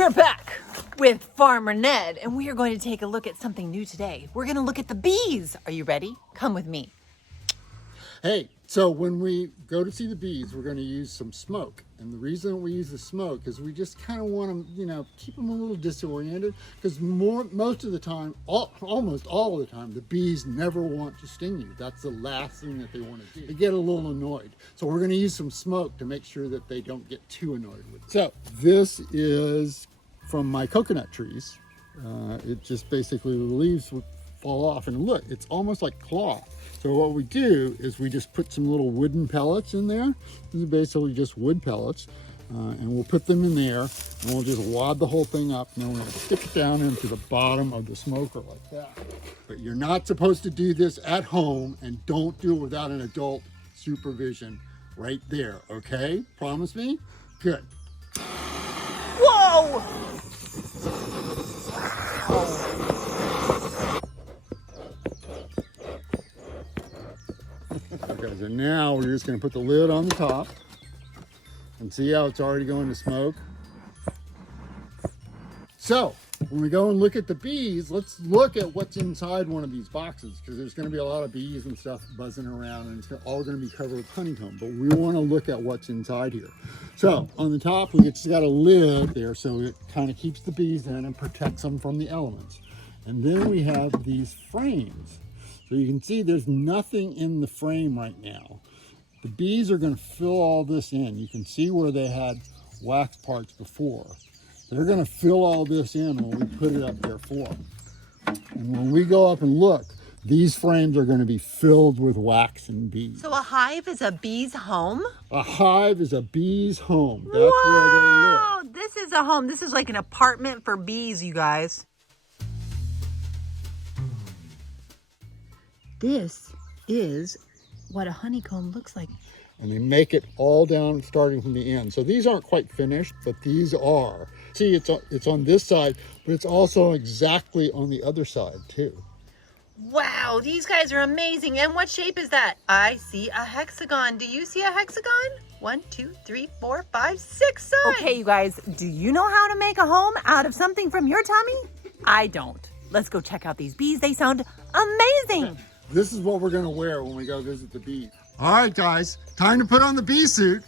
We're back with Farmer Ned, and we are going to take a look at something new today. We're going to look at the bees. Are you ready? Come with me. Hey, so when we go to see the bees, we're going to use some smoke. And the reason we use the smoke is we just kind of want to, keep them a little disoriented, because most of the time, almost all of the time, the bees never want to sting you. That's the last thing that they want to do. They get a little annoyed. So we're going to use some smoke to make sure that they don't get too annoyed with it. So this is from my coconut trees. It just basically, the leaves would fall off, and look, it's almost like cloth. So what we do is we just put some little wooden pellets in there. These are basically just wood pellets. And we'll put them in there, and we'll just wad the whole thing up, and then we're gonna stick it down into the bottom of the smoker like that. But you're not supposed to do this at home, and don't do it without an adult supervision right there, okay? Promise me? Good. Whoa! Okay, so now we're just going to put the lid on the top and see how it's already going to smoke. So when we go and look at the bees, let's look at what's inside one of these boxes, because there's going to be a lot of bees and stuff buzzing around, and it's all going to be covered with honeycomb, but we want to look at what's inside here. So on the top, we just got a lid there, so it kind of keeps the bees in and protects them from the elements. And then we have these frames. So you can see there's nothing in the frame right now. The bees are going to fill all this in. You can see where they had wax parts before. They're going to fill all this in when we put it up there for them. And when we go up and look, these frames are going to be filled with wax and bees. So a hive is a bee's home? A hive is a bee's home. That's Whoa! where they live. This is a home. This is like an apartment for bees, you guys. This is what a honeycomb looks like. And they make it all down starting from the end. So these aren't quite finished, but these are. See, it's on this side, but it's also exactly on the other side too. Wow, these guys are amazing. And what shape is that? I see a hexagon. Do you see a hexagon? 1, 2, 3, 4, 5, 6 sides. Okay, you guys, do you know how to make a home out of something from your tummy? I don't. Let's go check out these bees. They sound amazing. This is what we're going to wear when we go visit the bees. All right, guys, time to put on the bee suit.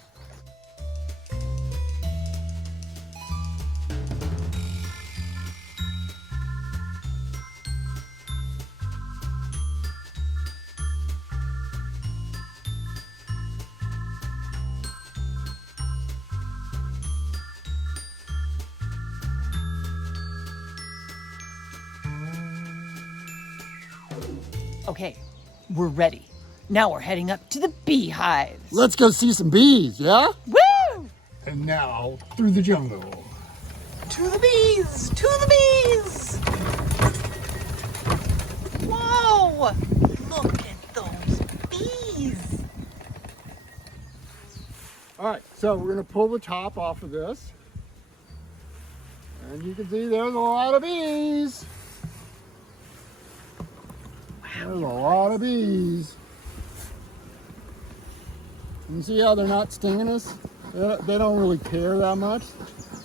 Okay, we're ready. Now we're heading up to the beehives. Let's go see some bees, yeah? Woo! And now, through the jungle. To the bees! To the bees! Whoa! Look at those bees! All right, so we're gonna pull the top off of this. And you can see there's a lot of bees. There's a lot of bees. You see how they're not stinging us? They don't really care that much.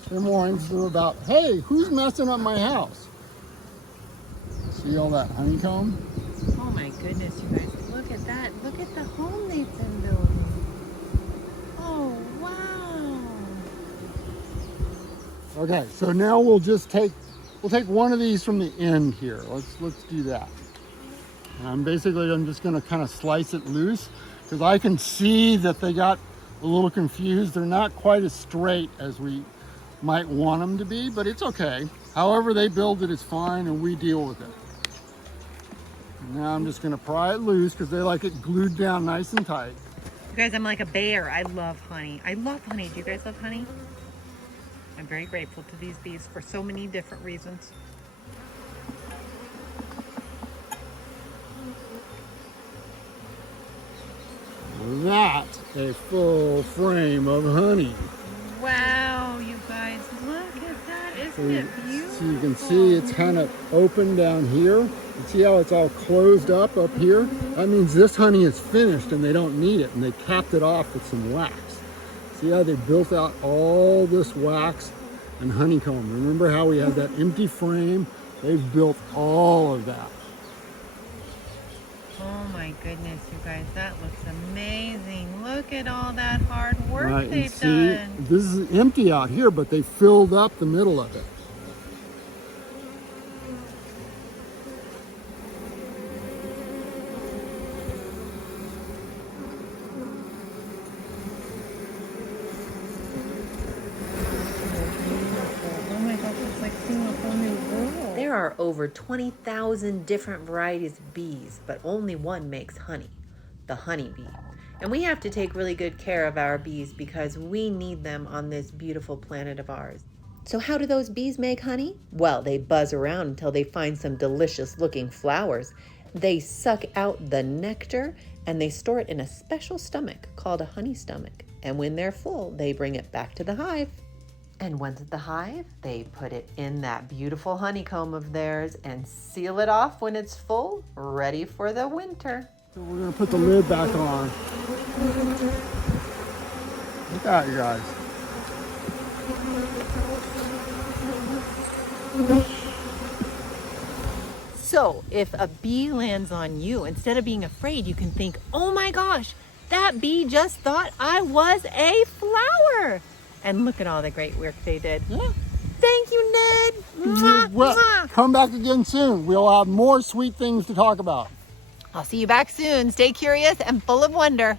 They're more interested about, hey, who's messing up my house? See all that honeycomb? Oh my goodness, you guys, look at that. Look at the home they've been building. Oh, wow. Okay, so now we'll take one of these from the end here. Let's do that. I'm just gonna kind of slice it loose, because I can see that they got a little confused. They're not quite as straight as we might want them to be, but it's okay. However they build it is fine, and we deal with it. Now I'm just gonna pry it loose, because they like it glued down nice and tight. You guys, I'm like a bear. I love honey. I love honey. Do you guys love honey? I'm very grateful to these bees for so many different reasons. That's a full frame of honey. Wow, you guys, look at that. Isn't it beautiful? So you can see it's kind of open down here. You see how it's all closed up here? That means this honey is finished and they don't need it, and they capped it off with some wax. See how they built out all this wax and honeycomb. Remember how we had that empty frame? They've built all of that. Oh my goodness, you guys, that looks amazing. Look at all that hard work Right, and they've see, done. this is empty out here, but they filled up the middle of it. Oh my gosh, it's like seeing a whole new world. There are over 20,000 different varieties of bees, but only one makes honey, the honeybee. And we have to take really good care of our bees because we need them on this beautiful planet of ours. So how do those bees make honey? Well, they buzz around until they find some delicious looking flowers. They suck out the nectar and they store it in a special stomach called a honey stomach. And when they're full, they bring it back to the hive. And once at the hive, they put it in that beautiful honeycomb of theirs and seal it off when it's full, ready for the winter. So we're gonna put the lid back on. Look at that, you guys. So if a bee lands on you, instead of being afraid, you can think, oh my gosh, that bee just thought I was a flower. And look at all the great work they did. Yeah. Thank you, Ned. You're welcome. Come back again soon. We'll have more sweet things to talk about. I'll see you back soon. Stay curious and full of wonder.